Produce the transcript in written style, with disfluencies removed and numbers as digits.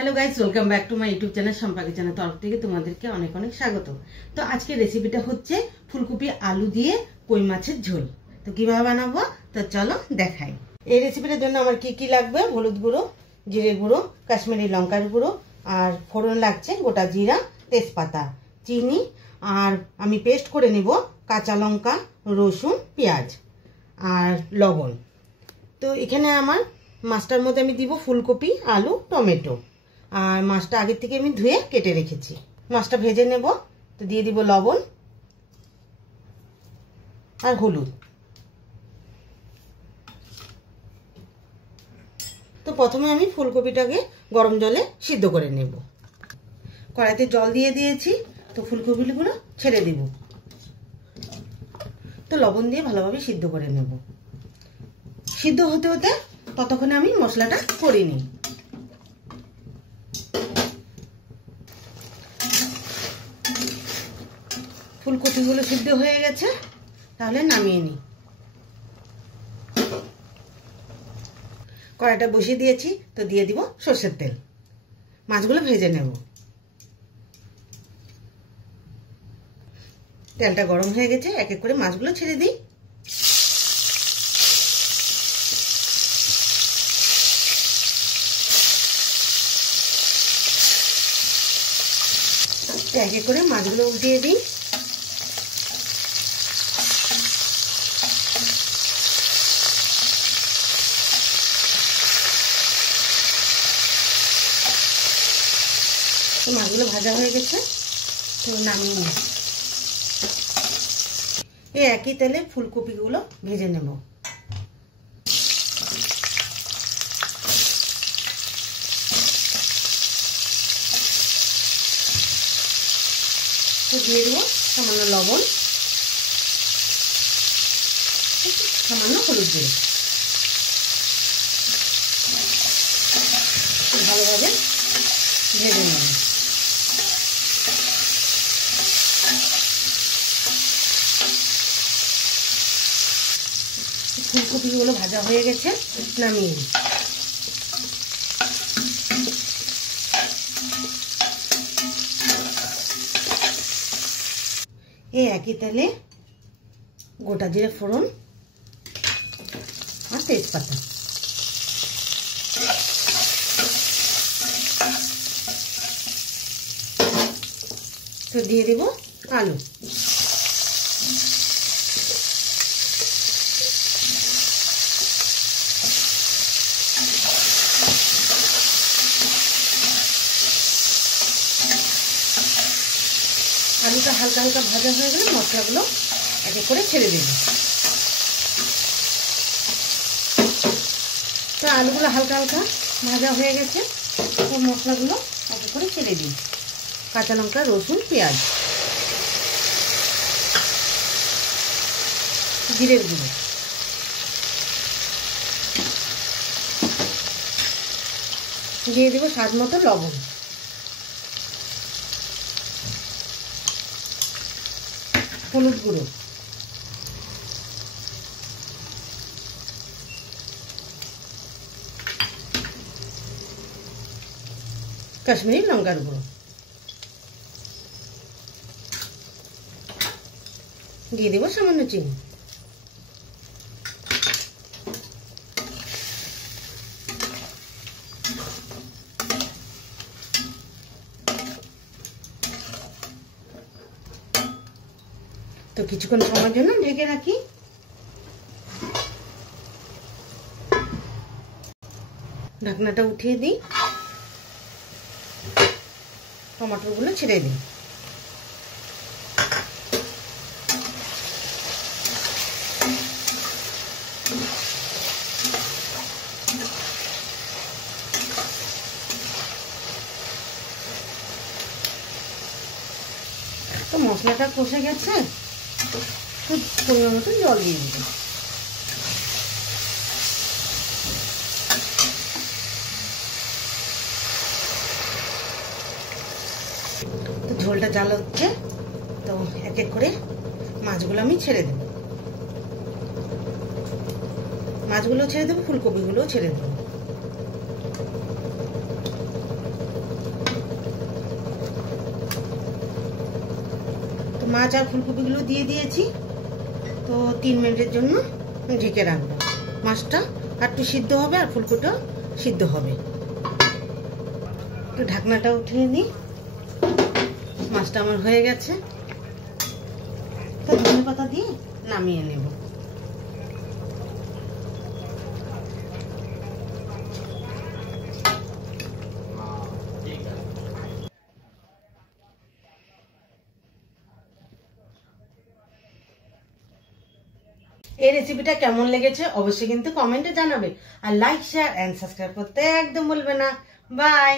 Hello guys, welcome back to my YouTube channel Shampa किचेনের তরফ থেকে তোমাদেরকে অনেক অনেক স্বাগত। তো আজকে রেসিপিটা হচ্ছে ফুলকপি আলু দিয়ে কই মাছের ঝোল। তো কিভাবে বানাবো তো চলো দেখাই। এই রেসিপিটার জন্য আমার কি কি লাগবে: হলুদ গুঁড়ো, জিরে গুঁড়ো, কাশ্মীরি লঙ্কার গুঁড়ো, আর ফোড়ন লাগছে গোটা জিরা, তেজপাতা, চিনি, আর আমি পেস্ট করে নেব কাঁচা লঙ্কা, রসুন, পেঁয়াজ আর লবণ। তো এখানে আমার মাছটার মধ্যে আমি দিব ফুলকপি, আলু, টমেটো, আর মাছটা আগের থেকে আমি ধুয়ে কেটে রেখেছি। মাছটা ভেজে নেব। তো দিয়ে দিব লবণ আর হলুদ। তো প্রথমে আমি ফুলকপিটাকে গরম জলে সিদ্ধ করে নেব। কড়াইতে জল দিয়ে দিয়েছি। তো ফুলকপিগুলো ছেড়ে দিব। তো লবণ দিয়ে ভালোভাবে সিদ্ধ করে নেব। সিদ্ধ হতে হতে ততক্ষণে আমি মশলাটা করে নিই। ফুলকপিগুলো সিদ্ধ হয়ে গেছে, তাহলে নামিয়ে নিই। কড়াইটা বসিয়ে দিয়েছি। তো দিয়ে দিব সরষের তেল। মাছগুলো ভেজে নেব। তেলটা গরম হয়ে গেছে, এক এক করে মাছগুলো ছেড়ে দিই। এক এক করে মাছগুলো উল্টিয়ে দিই। তো মাছগুলো ভাজা হয়ে গেছে, তো নামিয়ে নিই। এই একই তেলে ফুলকপিগুলো ভেজে নেব। তো দিয়ে দেবো সামান্য লবণ, সামান্য হলুদ গুঁড়ো। ভালোভাবে ভেজে নেব। ফুলকপিগুলো ভাজা হয়ে গেছে, নামিয়ে নিই। এই একই তেলে গোটা জিরে ফোড়ন আর তেজপাতা, তো দিয়ে দেব আলু। আলুটা হালকা হালকা ভাজা হয়ে গেলে মশলাগুলো এক এক করে ছেড়ে দেব। তো আলুগুলো হালকা হালকা ভাজা হয়ে গেছে, তো মশলাগুলো এক এক করে ছেড়ে দিই। কাঁচা লঙ্কা, রসুন, পেঁয়াজ, জিরের গুঁড়ো, দিয়ে দেবো স্বাদ মতো লবণ, হলুদ গুঁড়ো, কাশ্মীরি লঙ্কার গুঁড়ো, দিয়ে দেবো সামান্য চিনি। তো কিছুক্ষণ সময়ের জন্য ঢেকে রাখি। ঢাকনাটা উঠিয়ে দিই। টমেটোগুলো ছেড়ে দিই। তো মশলাটা কষে গেছে, তো পরিমাণ মতো জল দিয়ে দিই। তো ঝোলটা জাল হচ্ছে, তো এক এক করে মাছগুলো আমি ছেড়ে দেব। মাছগুলো ছেড়ে দেবো, ফুলকপিগুলোও ছেড়ে দেবো। মাছ আর ফুলকপিগুলো দিয়ে দিয়েছি। তো 3 মিনিটের জন্য ঢেকে রাখবো। মাছটা একটু সিদ্ধ হবে আর ফুলকপিটাও সিদ্ধ হবে। একটু ঢাকনাটা উঠিয়ে নিই। মাছটা আমার হয়ে গেছে। তো ধনে পাতা দিয়ে নামিয়ে নেব। এই রেসিপিটা কেমন লেগেছে অবশ্যই কিন্তু কমেন্টে জানাবে। আর লাইক, শেয়ার এন্ড সাবস্ক্রাইব করতে একদম ভুলবে না। বাই।